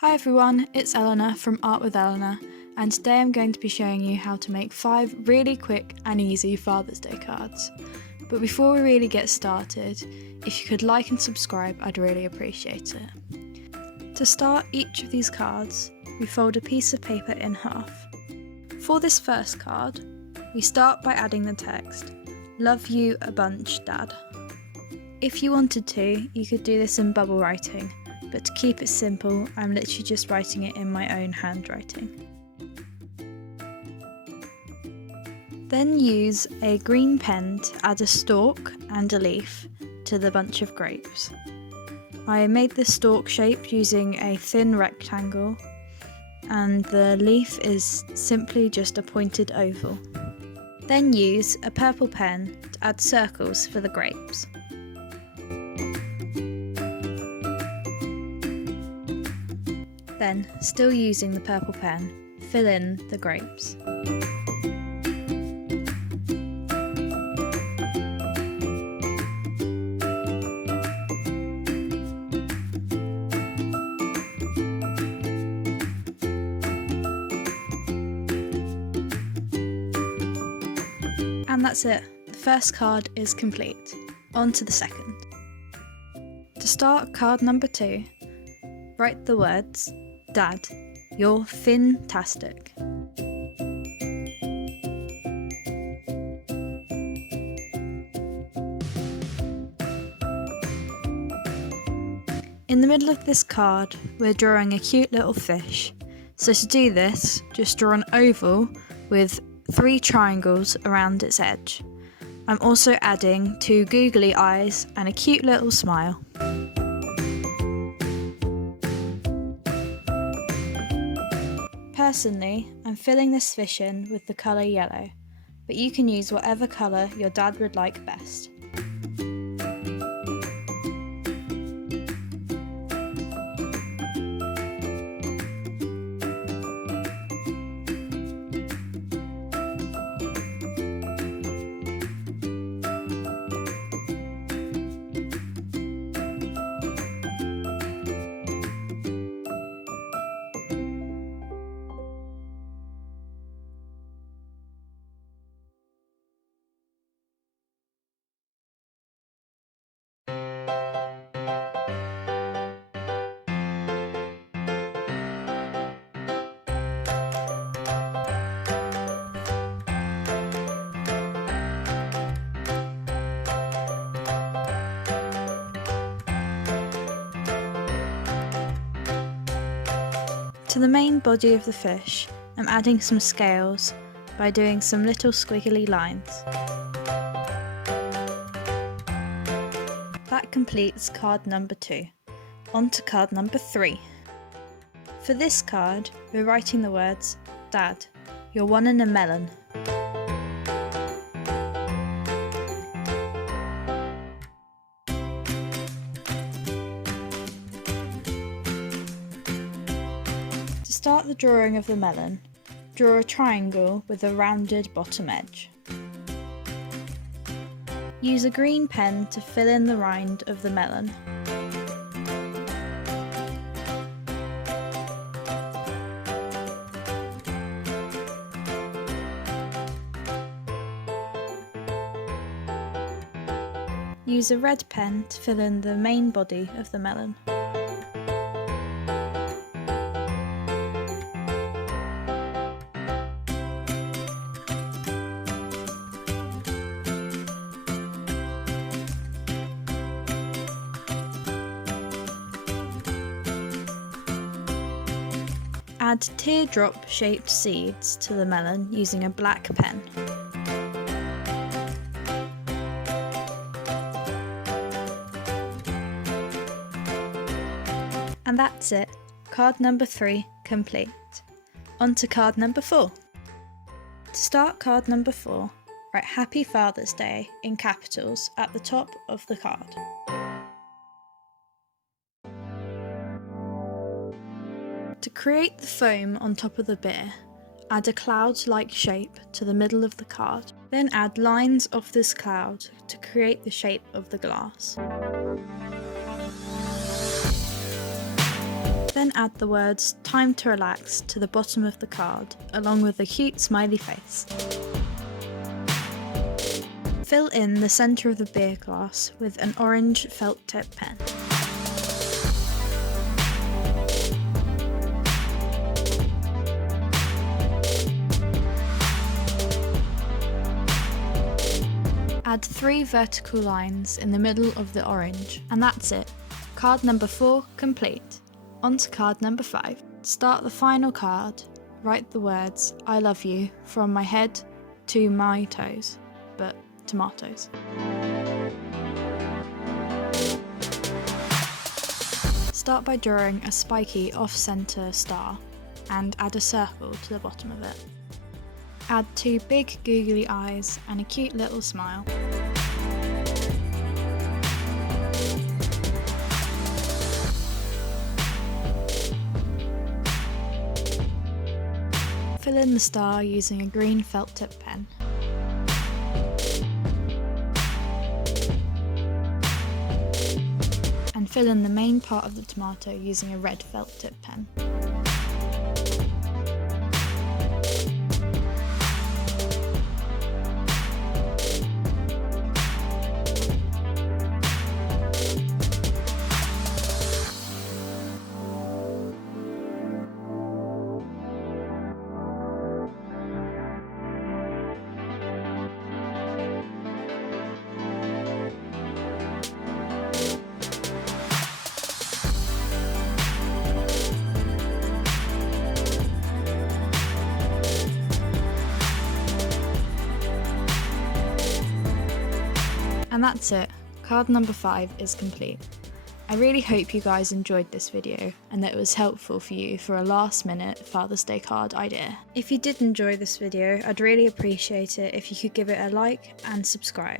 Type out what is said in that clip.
Hi everyone, it's Eleanor from Art with Eleanor, and today I'm going to be showing you how to make 5 really quick and easy Father's Day cards. But before we really get started, if you could like and subscribe, I'd really appreciate it. To start each of these cards, we fold a piece of paper in half. For this first card, we start by adding the text, "Love you a bunch, Dad." If you wanted to, you could do this in bubble writing, but to keep it simple, I'm literally just writing it in my own handwriting. Then use a green pen to add a stalk and a leaf to the bunch of grapes. I made the stalk shape using a thin rectangle, and the leaf is simply just a pointed oval. Then use a purple pen to add circles for the grapes. Then, still using the purple pen, fill in the grapes. And that's it, the first card is complete. On to the second. To start card number 2, write the words, "Dad, you're fin-tastic." In the middle of this card, we're drawing a cute little fish. So to do this, just draw an oval with 3 triangles around its edge. I'm also adding 2 googly eyes and a cute little smile. Personally, I'm filling this fish in with the colour yellow, but you can use whatever colour your dad would like best. To the main body of the fish, I'm adding some scales by doing some little squiggly lines. That completes card number 2. On to card number 3. For this card, we're writing the words, "Dad, you're one in a melon." To start the drawing of the melon, draw a triangle with a rounded bottom edge. Use a green pen to fill in the rind of the melon. Use a red pen to fill in the main body of the melon. Add teardrop-shaped seeds to the melon using a black pen. And that's it, card number 3 complete. On to card number 4. To start card number 4, write "Happy Father's Day" in capitals at the top of the card. To create the foam on top of the beer, add a cloud-like shape to the middle of the card. Then add lines of this cloud to create the shape of the glass. Then add the words "Time to relax" to the bottom of the card, along with a cute smiley face. Fill in the centre of the beer glass with an orange felt tip pen. Add 3 vertical lines in the middle of the orange, and that's it. Card number 4 complete. On to card number 5. Start the final card. Write the words "I love you" from my head to my toes, but tomatoes. Start by drawing a spiky off-centre star and add a circle to the bottom of it. Add 2 big googly eyes and a cute little smile. Fill in the star using a green felt tip pen. And fill in the main part of the tomato using a red felt tip pen. And that's it, card number 5 is complete. I really hope you guys enjoyed this video and that it was helpful for you for a last minute Father's Day card idea. If you did enjoy this video, I'd really appreciate it if you could give it a like and subscribe.